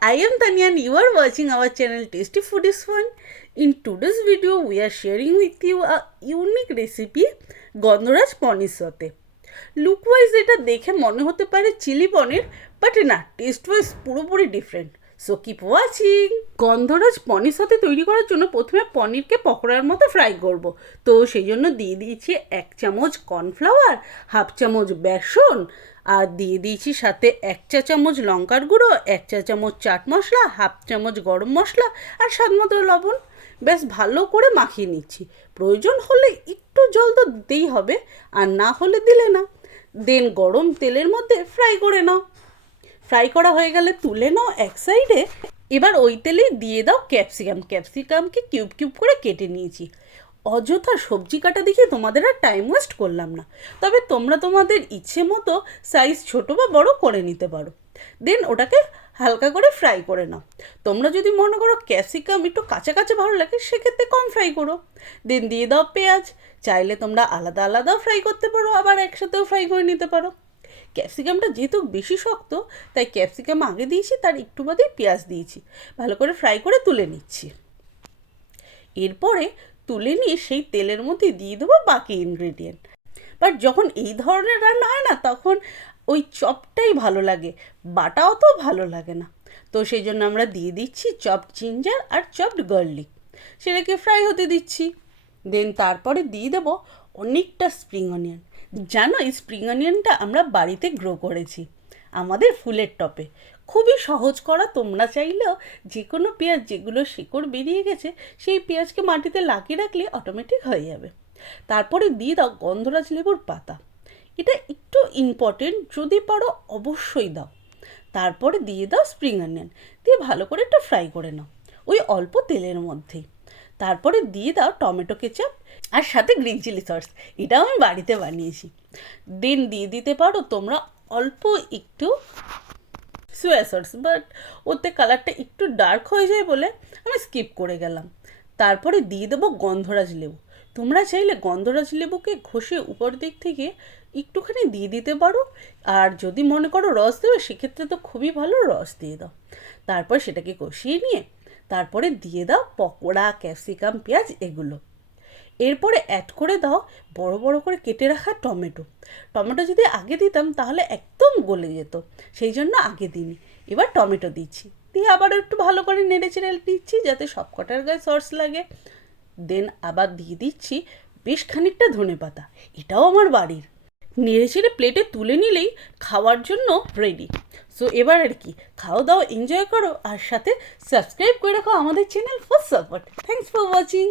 I am Tanya and you are watching our channel Tasty Food is Fun. In today's video, we are sharing with you a unique recipe, গন্ধরাজ পনির সাথে। Look wise এটা দেখে মনে হতে পারে chilli paneer, but না, taste wise পুরোপুরি different. So keep watching. গন্ধরাজ পনির সাথে তৈরি করার জন্য প্রথমে পনিরকে পকোড়ার মতো ফ্রাই করব। তো সেই জন্য দিয়ে দিয়েছি 1 চামচ কর্নফ্লাওয়ার, হাফ চামচ বেসন, আর দিয়ে দিয়েছি সাথে 1 চা চামচ লঙ্কার গুঁড়ো, 1 চা চামচ চাট মশলা, হাফ চামচ গরম মশলা আর স্বাদ মতো লবণ। বেশ ভালো করে মাখিয়ে নিচ্ছি। প্রয়োজন হলে একটু জল তো দিতেই হবে, আর না হলে দিলে না। দেন গরম তেলের মধ্যে ফ্রাই করে নাও। ফ্রাই করা হয়ে গেলে তুলে নাও এক সাইডে। এবার ওই তেলেই দিয়ে দাও ক্যাপসিকামকে কিউব কিউব করে কেটে নিয়েছি। অযথা সবজি কাটা দেখে তোমাদের আর টাইম ওয়েস্ট করলাম না, তবে তোমরা তোমাদের ইচ্ছে মতো সাইজ ছোটো বা বড় করে নিতে পারো। দেন ওটাকে হালকা করে ফ্রাই করে নাও। তোমরা যদি মনে করো ক্যাপসিকাম একটু কাঁচা কাঁচা ভালো লাগে, সেক্ষেত্রে কম ফ্রাই করো। দেন দিয়ে দাও পেঁয়াজ। চাইলে তোমরা আলাদা আলাদাও ফ্রাই করতে পারো, আবার একসাথেও ফ্রাই করে নিতে পারো। ক্যাপসিকামটা যেহেতু বেশি শক্ত, তাই ক্যাপসিকাম আগে দিয়েছি, তার একটু বাদেই পেঁয়াজ দিয়েছি। ভালো করে ফ্রাই করে তুলে নিচ্ছি। এরপরে তুলে নিয়ে সেই তেলের মধ্যে দিয়ে দেবো বাকি ইনগ্রেডিয়েন্ট। বাট যখন এই ধরনের রান্না হয় না, তখন ওই চপটাই ভালো লাগে, বাটাও তো ভালো লাগে না। তো সেই জন্য আমরা দিয়ে দিচ্ছি চপড জিঞ্জার আর চপড গার্লিক। সেটাকে ফ্রাই হতে দিচ্ছি। দেন তারপরে দিয়ে দেবো অনেকটা স্প্রিং অনিয়ন। জানো, এই স্প্রিং অনিয়নটা আমরা বাড়িতে গ্রো করেছি আমাদের ফুলের টপে। খুবই সহজ করা। তোমরা চাইলেও যে কোনো পেঁয়াজ যেগুলো শিকড় বেরিয়ে গেছে, সেই পেঁয়াজকে মাটিতে লাগিয়ে রাখলে অটোমেটিক হয়ে যাবে। তারপরে দিয়ে দাও গন্ধরাজ লেবুর পাতা। এটা একটু ইম্পর্টেন্ট, যদি পারো অবশ্যই দাও। তারপরে দিয়ে দাও স্প্রিং অনিয়ন, দিয়ে ভালো করে একটু ফ্রাই করে নাও ওই অল্প তেলের মধ্যেই। তারপরে দিয়ে দাও টমেটো কেচাপ আর সাথে গ্রিন চিলি সস। এটাও আমি বাড়িতে বানিয়েছি। দেন দিয়ে দিতে পারো তোমরা অল্প একটু সোয়া সস, বাট ওতে কালারটা একটু ডার্ক হয়ে যায় বলে আমি স্কিপ করে গেলাম। তারপরে দিয়ে দেবো গন্ধরাজ লেবু। তোমরা চাইলে গন্ধরাজ লেবুকে ঘষে উপর দিক থেকে একটুখানি দিয়ে দিতে পারো, আর যদি মনে করো রস দেবে, সেক্ষেত্রে তো খুবই ভালো, রস দিয়ে দাও। তারপর সেটাকে কষিয়ে নিয়ে তারপরে দিয়ে দাও পকোড়া, ক্যাপসিকাম, পেঁয়াজ এগুলো। এরপরে অ্যাড করে দাও বড় বড় করে কেটে রাখা টমেটো। টমেটো যদি আগে দিতাম তাহলে একদম গলে যেত, সেই জন্য আগে দিইনি। এবার টমেটো দিচ্ছি, দিয়ে আবার একটু ভালো করে নেড়ে চেড়ে দিচ্ছি যাতে সব কটার গায়ে সস লাগে। দেন আবার দিয়ে দিচ্ছি বেশ খানিকটা ধনেপাতা, এটাও আমার বাড়ির। নেড়ে চেড়ে প্লেটে তুলে নিলেই খাওয়ার জন্য রেডি। সো এবার আর কি, খাও দাও, এনজয় করো, আর সাথে সাবস্ক্রাইব করে রাখো আমাদের channel for support. Thanks for watching.